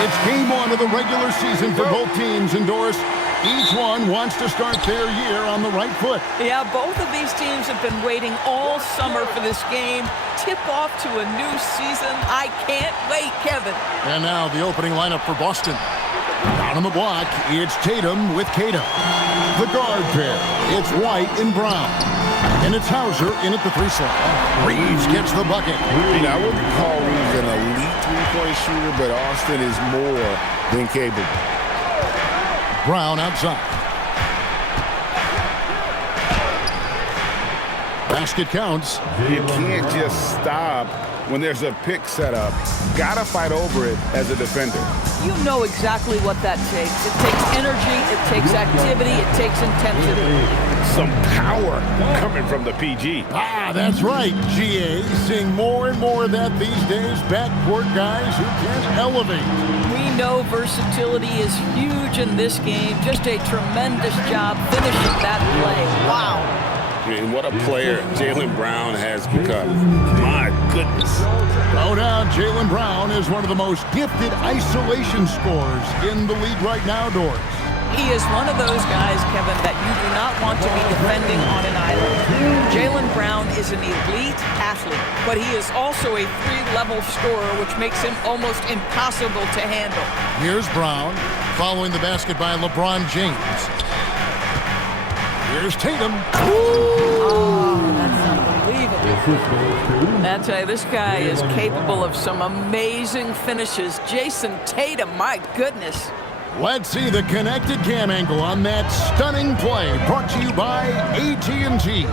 It's game one of the regular season for both teams, and Doris, each one wants to start their year on the right foot. Yeah, both of these teams have been waiting all summer for this game. Tip off to a new season. I can't wait, Kevin. And now the opening lineup for Boston. Down on the block, it's Tatum with Cato. The guard pair, it's White and Brown. And it's Hauser in at the three slot. Reeves gets the bucket. I wouldn't call Reeves an elite three-point shooter, but Austin is more than capable. Brown outside. Basket counts. You can't just stop when there's a pick set up. Gotta fight over it as a defender. You know exactly what that takes. It takes energy, it takes activity, it takes intensity. Some power coming from the PG. That's right, GA. Seeing more and more of that these days. Backcourt guys who can elevate. We know versatility is huge in this game. Just a tremendous job finishing that play. Wow. And what a player Jaylen Brown has become. My goodness. No doubt, Jaylen Brown is one of the most gifted isolation scorers in the league right now, Doris. He is one of those guys, Kevin, that you do not want to be defending on an island. Jaylen Brown is an elite athlete, but he is also a three-level scorer, which makes him almost impossible to handle. Here's Brown, following the basket by LeBron James. Here's Tatum. Oh, that's unbelievable. I tell you, this guy is capable of some amazing finishes. Jason Tatum, my goodness. Let's see the connected cam angle on that stunning play, brought to you by AT&T.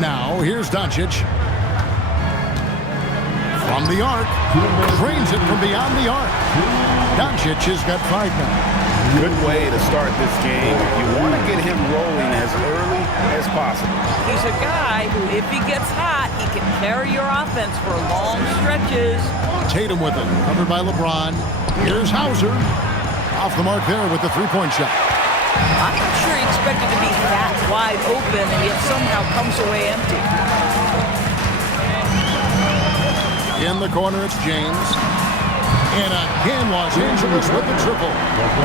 Now, here's Doncic. From the arc, drains it from beyond the arc. Doncic has got 5 now. Good way to start this game. You want to get him rolling as early as possible. He's a guy who, if he gets hot, he can carry your offense for long stretches. Tatum with it, covered by LeBron. Here's Hauser. Off the mark there with the three-point shot. I'm not sure he expected to be that wide open, and yet somehow comes away empty. In the corner, it's James. And again, Los Angeles with the triple.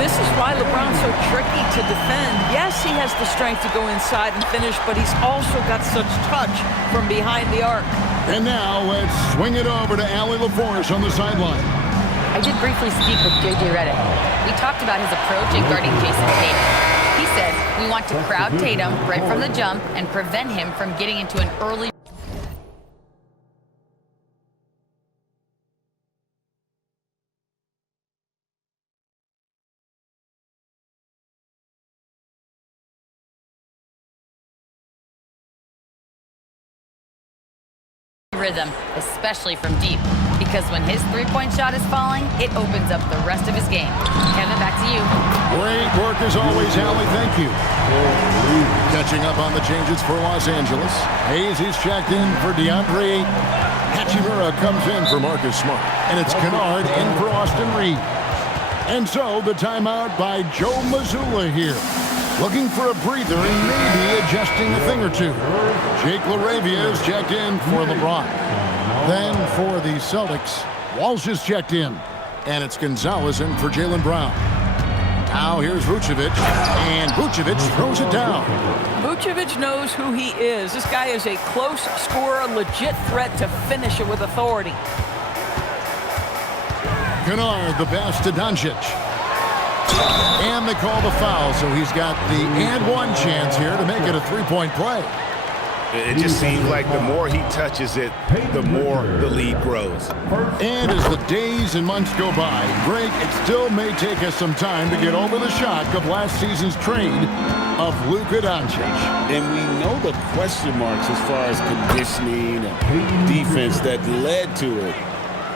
This is why LeBron's so tricky to defend. Yes, he has the strength to go inside and finish, but he's also got such touch from behind the arc. And now let's swing it over to Allie LaForce on the sideline. I did briefly speak with J.J. Redick. We talked about his approach in guarding Jason Tatum. He said, we want to crowd Tatum right from the jump and prevent him from getting into an early rhythm, especially from deep, because when his three-point shot is falling, it opens up the rest of his game. Kevin, back to you. Great work as always, Allie. Thank you. Catching up on the changes for Los Angeles. Hayes is checked in for DeAndre Ayton. Hachimura comes in for Marcus Smart. And it's Kennard in for Austin Reeves. And so the timeout by Joe Mazzulla here. Looking for a breather and maybe adjusting a thing or two. Jake LaRavia is checked in for LeBron. Then for the Celtics, Walsh is checked in. And it's Gonzalez in for Jaylen Brown. Now here's Vucevic, and Vucevic throws it down. Vucevic knows who he is. This guy is a close scorer, legit threat to finish it with authority. Kennard, the pass to Doncic. And they call the foul, so he's got the and one chance here to make it a three-point play. It just seems like the more he touches it, the more the lead grows. And as the days and months go by, Greg, it still may take us some time to get over the shock of last season's trade of Luka Doncic. And we know the question marks as far as conditioning and defense that led to it.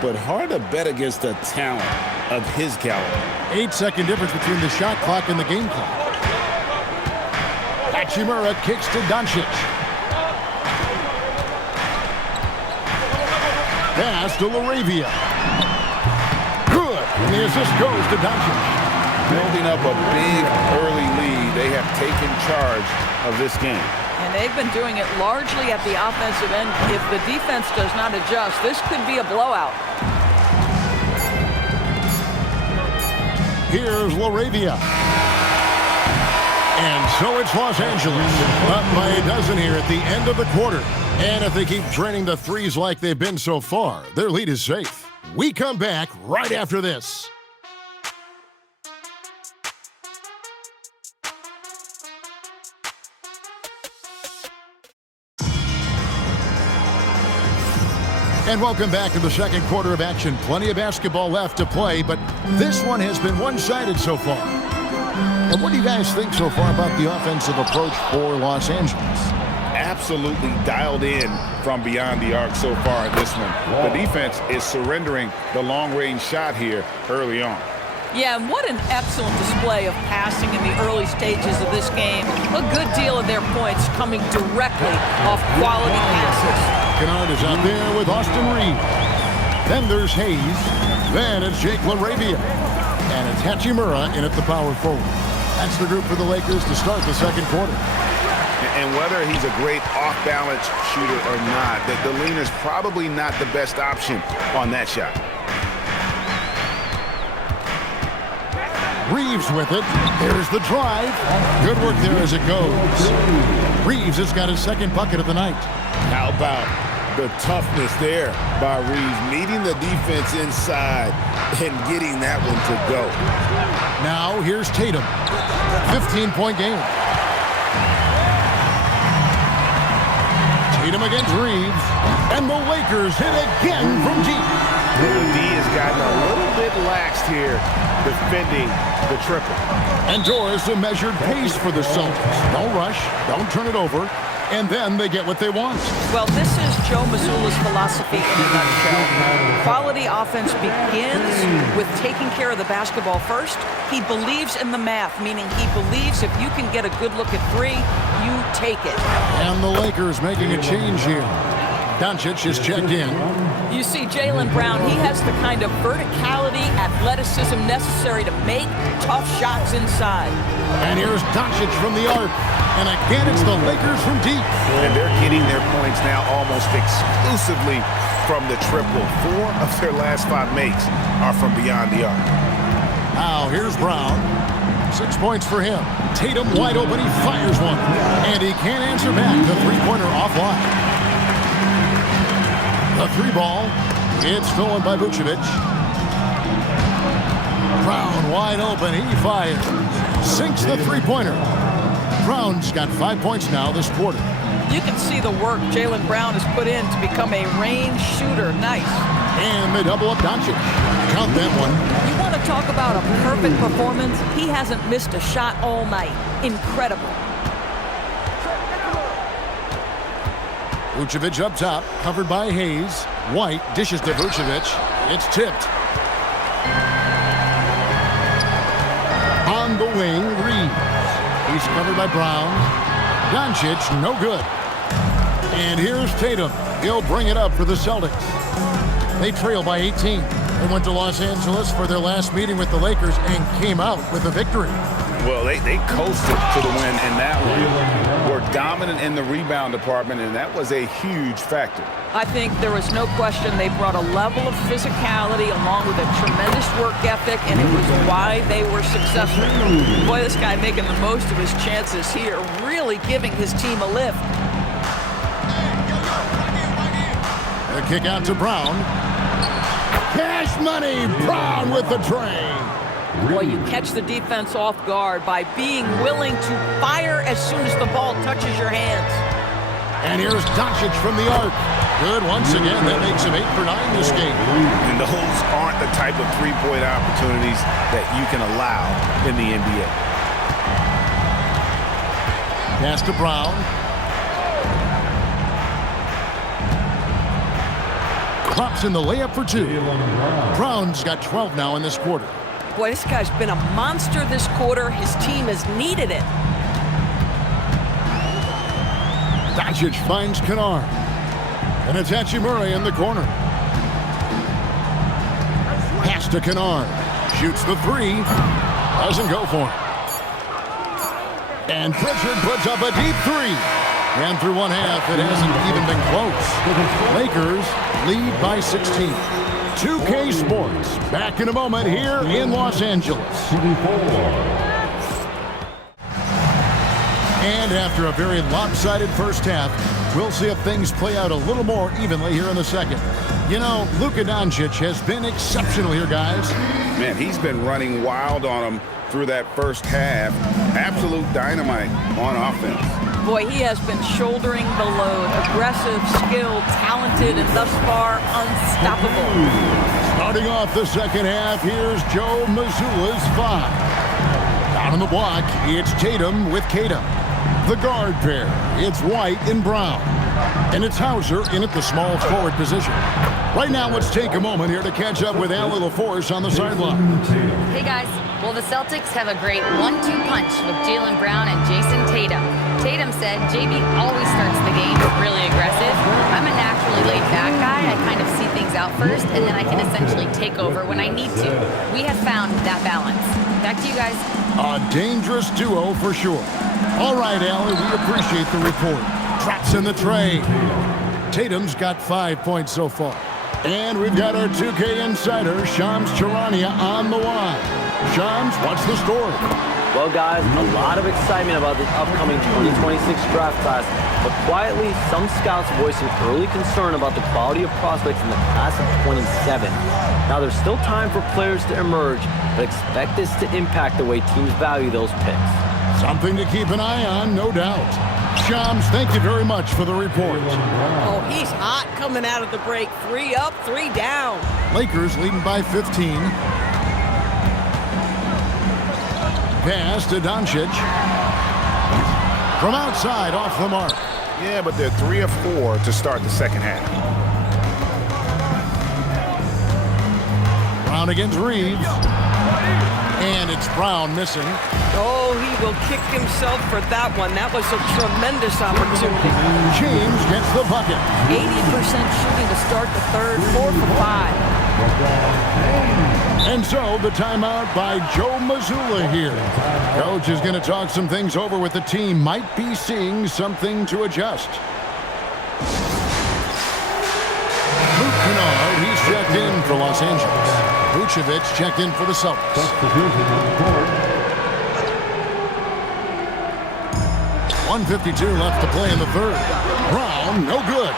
But hard to bet against the talent of his caliber. 8-second difference between the shot clock and the game clock. Hachimura kicks to Doncic. Pass to LaRavia. Good. And the assist goes to Doncic. Building up a big early lead, they have taken charge of this game. And they've been doing it largely at the offensive end. If the defense does not adjust, this could be a blowout. Here's Laravia. And so it's Los Angeles up by a dozen here at the end of the quarter. And if they keep draining the threes like they've been so far, their lead is safe. We come back right after this. And welcome back to the second quarter of action. Plenty of basketball left to play, but this one has been one-sided so far. And what do you guys think so far about the offensive approach for Los Angeles? Absolutely dialed in from beyond the arc so far in this one. The defense is surrendering the long-range shot here early on. Yeah, and what an excellent display of passing in the early stages of this game. A good deal of their points coming directly off quality passes. Kennard is out there with Austin Reed. Then there's Hayes. Then it's Jake Laravia. And it's Hachimura in at the power forward. That's the group for the Lakers to start the second quarter. And whether he's a great off-balance shooter or not, the leaner's probably not the best option on that shot. Reeves with it. There's the drive. Good work there as it goes. Reeves has got his second bucket of the night. How about the toughness there by Reeves, meeting the defense inside and getting that one to go. Now here's Tatum. 15-point game. Tatum against Reeves. And the Lakers hit again from deep. The D has gotten a little bit laxed here defending the triple. And Doris, a measured pace for the Celtics. Don't rush. Don't turn it over. And then they get what they want. Well, this is Joe Mazzulla's philosophy in a nutshell. Quality offense begins with taking care of the basketball first. He believes in the math, meaning he believes if you can get a good look at three, you take it. And the Lakers making a change here. Doncic is checked in. You see Jaylen Brown, he has the kind of verticality, athleticism necessary to make tough shots inside. And here's Doncic from the arc. And again, it's the Lakers from deep. And they're getting their points now almost exclusively from the triple. 4 of their last 5 makes are from beyond the arc. Now, here's Brown. 6 points for him. Tatum wide open, he fires one. And he can't answer back. The three-pointer offline. The three ball. It's stolen by Vucevic. Brown wide open, he fires. Sinks the three-pointer. Brown's got 5 points now this quarter. You can see the work Jaylen Brown has put in to become a range shooter. Nice. And they double up Doncic. Count that one. You want to talk about a perfect performance? He hasn't missed a shot all night. Incredible. Vucevic up top, covered by Hayes. White dishes to Vucevic. It's tipped. On the wing, Reeves. He's covered by Brown. Doncic, no good. And here's Tatum. He'll bring it up for the Celtics. They trail by 18. They went to Los Angeles for their last meeting with the Lakers and came out with a victory. Well, they coasted to the win in that one. Were dominant in the rebound department, and that was a huge factor. I think there was no question they brought a level of physicality along with a tremendous work ethic, and it was why they were successful. Boy, this guy making the most of his chances here, really giving his team a lift. The kick out to Brown. Cash money, Brown with the tray. Boy, you catch the defense off guard by being willing to fire as soon as the ball touches your hands. And here's Doncic from the arc. Good once again. That makes him 8 for 9 this game. And those aren't the type of three-point opportunities that you can allow in the NBA. Pass to Brown. Pops in the layup for 2. Brown's got 12 now in this quarter. Boy, this guy's been a monster this quarter. His team has needed it. Doncic finds Kennard. And it's Hachimura in the corner. Pass to Kennard. Shoots the 3. Doesn't go for it. And Pritchard puts up a deep 3. And through one half, it hasn't even been close. Lakers lead by 16. 2K Sports, back in a moment here in Los Angeles. And after a very lopsided first half, we'll see if things play out a little more evenly here in the second. You know, Luka Doncic has been exceptional here, guys. Man, he's been running wild on them through that first half. Absolute dynamite on offense. Boy, he has been shouldering the load. Aggressive, skilled, talented, and thus far unstoppable. Starting off the second half, here's Joe Mazzulla's 5. Down on the block, it's Tatum with Tatum. The guard pair, it's White and Brown. And it's Hauser in at the small forward position. Right now, let's take a moment here to catch up with Allie LaForce on the sideline. Hey guys, well the Celtics have a great 1-2 punch with Jaylen Brown and Jason Tatum. Tatum said JB always starts the game really aggressive. I'm a naturally laid back guy. I kind of see things out first and then I can essentially take over when I need to. We have found that balance. Back to you guys. A dangerous duo for sure. All right, Allie, we appreciate the report. Drops in the tray. Tatum's got 5 points so far. And we've got our 2K insider, Shams Charania, on the line. Shams, what's the story? Well, guys, a lot of excitement about this upcoming 2026 draft class, but quietly, some scouts voicing early concern about the quality of prospects in the class of 27. Now, there's still time for players to emerge, but expect this to impact the way teams value those picks. Something to keep an eye on, no doubt. Shams, thank you very much for the report. Oh, he's hot coming out of the break. 3 up, 3 down. Lakers leading by 15. Pass to Doncic. From outside, off the mark. Yeah, but they're 3 of 4 to start the second half. Brown against Reeves. And it's Brown missing. Oh, he will kick himself for that one. That was a tremendous opportunity. James gets the bucket. 80% shooting to start the third, 4 for 5. And so the timeout by Joe Mazzulla here. Coach is going to talk some things over with the team. Might be seeing something to adjust. Luke Kennard, he's checked in for Los Angeles. Vucevic checked in for the Celtics. 1:52 left to play in the third. Brown, no good.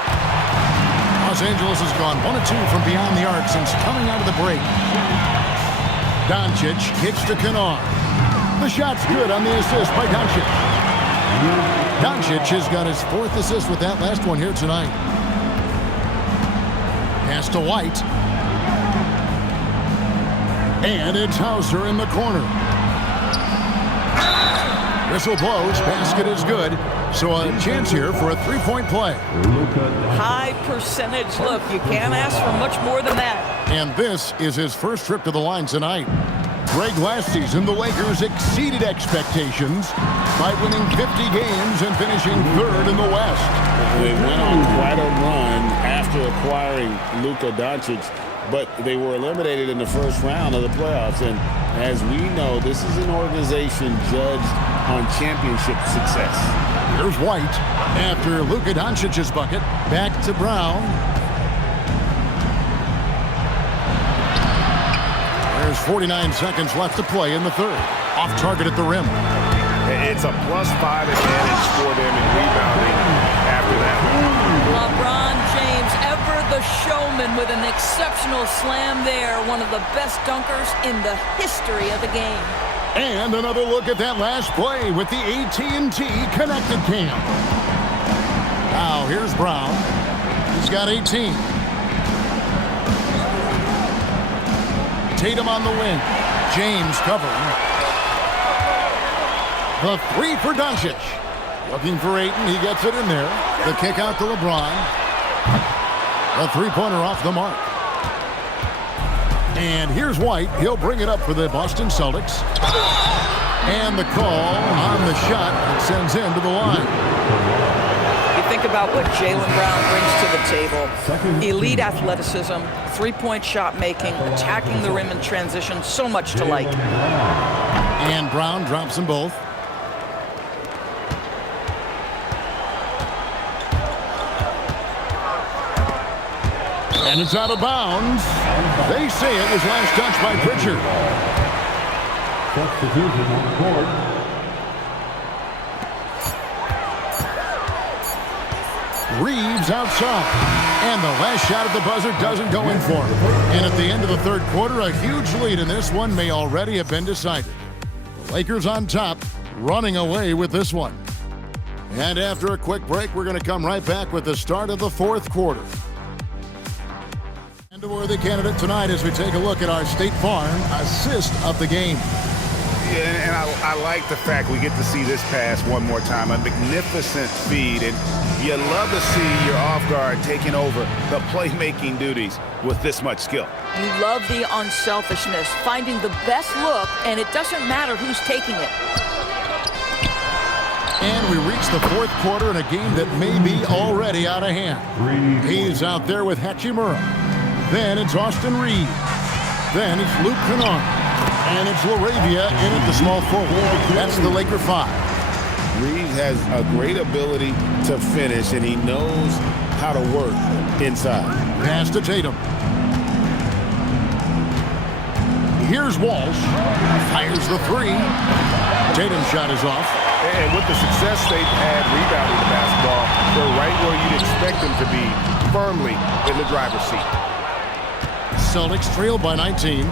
Los Angeles has gone 1 of 2 from beyond the arc since coming out of the break. Doncic kicks to Kennard. The shot's good on the assist by Doncic. Doncic has got his 4th assist with that last one here tonight. Pass to White. And it's Hauser in the corner. Whistle blows, basket is good. So a chance here for a 3-point play. High percentage look. You can't ask for much more than that. And this is his first trip to the line tonight. Greg, last season, the Lakers exceeded expectations by winning 50 games and finishing 3rd in the West. They went on quite a run after acquiring Luka Doncic, but they were eliminated in the first round of the playoffs. And as we know, this is an organization judged on championship success. Here's White after Luka Doncic's bucket. Back to Brown. There's 49 seconds left to play in the third. Off target at the rim. It's a +5 advantage for them in rebounding after that one. LeBron James, ever the showman with an exceptional slam there. One of the best dunkers in the history of the game. And another look at that last play with the AT&T connected cam. Now here's Brown. He's got 18. Tatum on the wing. James covering. The 3 for Doncic. Looking for Ayton. He gets it in there. The kick out to LeBron. A 3-pointer off the mark. And here's White. He'll bring it up for the Boston Celtics. And the call on the shot that sends him to the line. You think about what Jaylen Brown brings to the table. Elite athleticism, 3-point shot making, attacking the rim in transition, so much to like. And Brown drops them both. And it's out of bounds. They say it was last touched by Pritchard. Substitution on the board. Reeves outside. And the last shot at the buzzer doesn't go in for him. And at the end of the third quarter, a huge lead in this one may already have been decided. The Lakers on top, running away with this one. And after a quick break, we're going to come right back with the start of the fourth quarter. And a worthy candidate tonight as we take a look at our State Farm assist of the game. Yeah, and I like the fact we get to see this pass one more time. A magnificent feed, and you love to see your off guard taking over the playmaking duties with this much skill. You love the unselfishness, finding the best look, and it doesn't matter who's taking it. And we reach the fourth quarter in a game that may be already out of hand. He's out there with Hachimura. Then it's Austin Reed. Then it's Luke Kennard. And it's LaRavia in at the small forward. That's the Laker 5. Reeves has a great ability to finish, and he knows how to work inside. Pass to Tatum. Here's Walsh. Fires the three. Tatum's shot is off. And with the success they've had rebounding the basketball, they're right where you'd expect them to be, firmly in the driver's seat. Celtics trail by 19.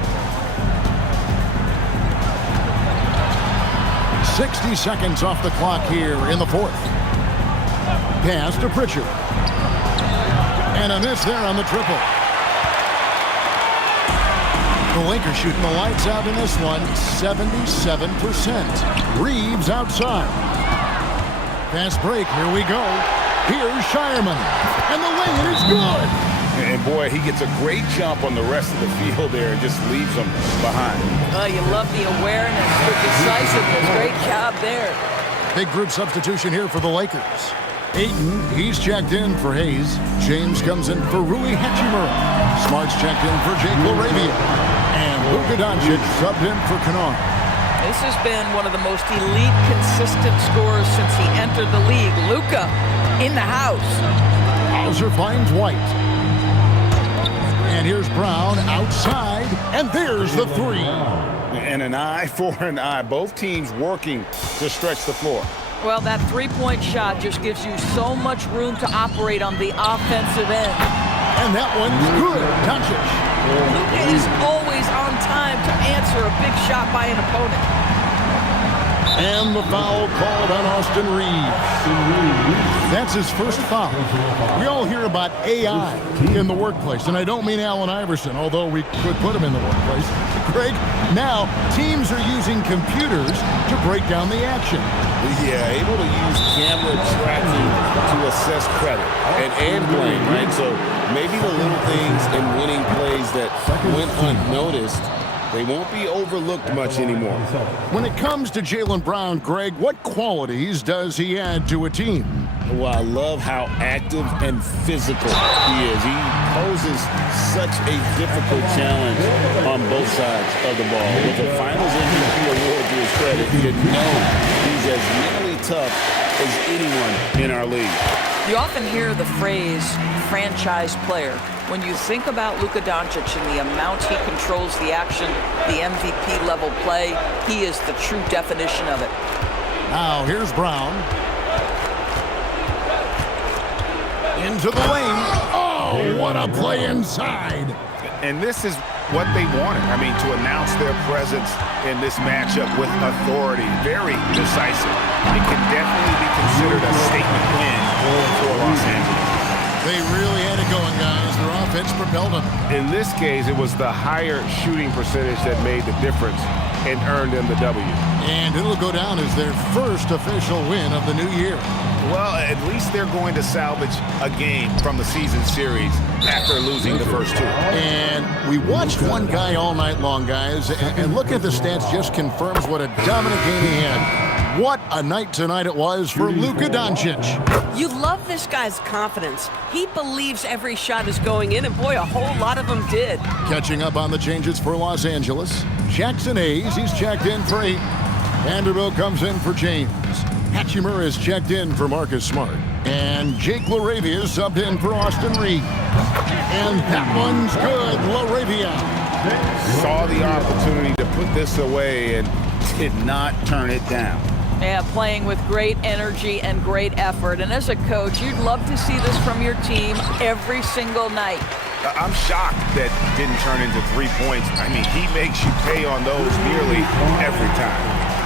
60 seconds off the clock here in the fourth. Pass to Pritchard. And a miss there on the triple. The Lakers shooting the lights out in this one, 77%. Reeves outside. Fast break, here we go. Here's Shireman. And the lane is good. And boy, he gets a great jump on the rest of the field there and just leaves them behind. You love the awareness, the decisiveness. Great job there. Big group substitution here for the Lakers. Ayton, he's checked in for Hayes. James comes in for Rui Hachimura. Smart's checked in for Jake LaRavia. And Luka Doncic subbed in for Kennard. This has been one of the most elite, consistent scorers since he entered the league. Luka in the house. Hauser finds White. And here's Brown outside, and there's the three. And an eye for an eye. Both teams working to stretch the floor. Well, that three-point shot just gives you so much room to operate on the offensive end. And that one's good. Doncic. Luka is always on time to answer a big shot by an opponent. And the foul called on Austin Reeves. That's his first foul. We all hear about AI in the workplace, and I don't mean Allen Iverson, although we could put him in the workplace. Greg, now teams are using computers to break down the action. Yeah, able to use camera tracking to assess credit and blame, right? So maybe the little things in winning plays that went unnoticed, they won't be overlooked much anymore. When it comes to Jaylen Brown, Greg, what qualities does he add to a team? Well, I love how active and physical he is. He poses such a difficult challenge on both sides of the ball. With the Finals MVP award to his credit, you know he's as mentally tough as anyone in our league. You often hear the phrase franchise player. When you think about Luka Doncic and the amount he controls the action, the MVP level play, he is the true definition of it. Now here's Brown. Into the lane. Oh, what a play inside. And this is what they wanted. I mean, to announce their presence in this matchup with authority, very decisive. It can definitely be considered a statement win for Los Angeles. They really had it going, guys. Their offense propelled them. In this case, it was the higher shooting percentage that made the difference and earned them the W. And it'll go down as their first official win of the new year. Well, at least they're going to salvage a game from the season series after losing the first two. And we watched one guy all night long, guys, and looking at the stats just confirms what a dominant game he had. What a night tonight it was for Luka Doncic. You love this guy's confidence. He believes every shot is going in, and boy, a whole lot of them did. Catching up on the changes for Los Angeles. Jackson Hayes, he's checked in for 8. Vanderbilt comes in for James. Hachimura is checked in for Marcus Smart. And Jake LaRavia subbed in for Austin Reed. And that one's good. LaRavia. Saw the opportunity to put this away and did not turn it down. Yeah, playing with great energy and great effort. And as a coach, you'd love to see this from your team every single night. I'm shocked that didn't turn into 3 points. I mean, he makes you pay on those nearly every time.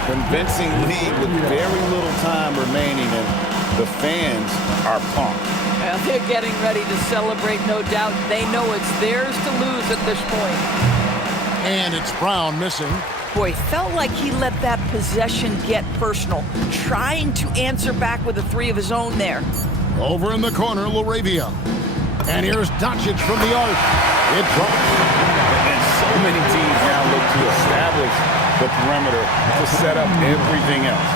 Convincing lead with very little time remaining, and the fans are pumped. Well, they're getting ready to celebrate, no doubt. They know it's theirs to lose at this point. And it's Brown missing. Boy, felt like he let that possession get personal, trying to answer back with a three of his own there. Over in the corner, LaRavia. And here's Doncic from the arc. It drops. And so many teams now look to establish the perimeter to set up everything else.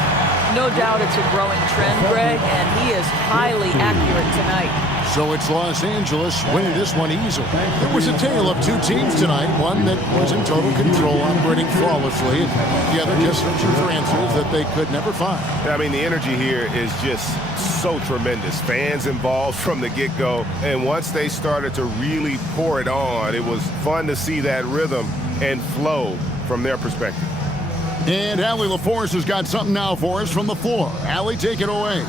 No doubt it's a growing trend, Greg, and he is highly accurate tonight. So it's Los Angeles winning this one easily. It was a tale of two teams tonight, one that was in total control, operating flawlessly, and the other just searching for answers that they could never find. I mean, the energy here is just so tremendous. Fans involved from the get-go, and once they started to really pour it on, it was fun to see that rhythm and flow from their perspective. And Allie LaForce has got something now for us from the floor. Allie, take it away.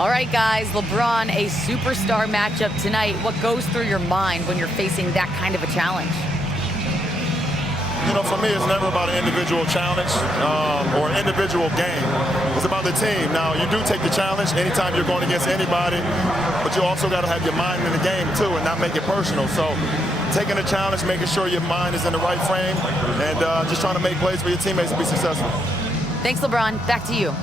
All right, guys, LeBron, a superstar matchup tonight. What goes through your mind when you're facing that kind of a challenge? You know, for me, it's never about an individual challenge or an individual game. It's about the team. Now, you do take the challenge anytime you're going against anybody, but you also got to have your mind in the game, too, and not make it personal. So taking the challenge, making sure your mind is in the right frame, and just trying to make plays for your teammates to be successful. Thanks, LeBron. Back to you.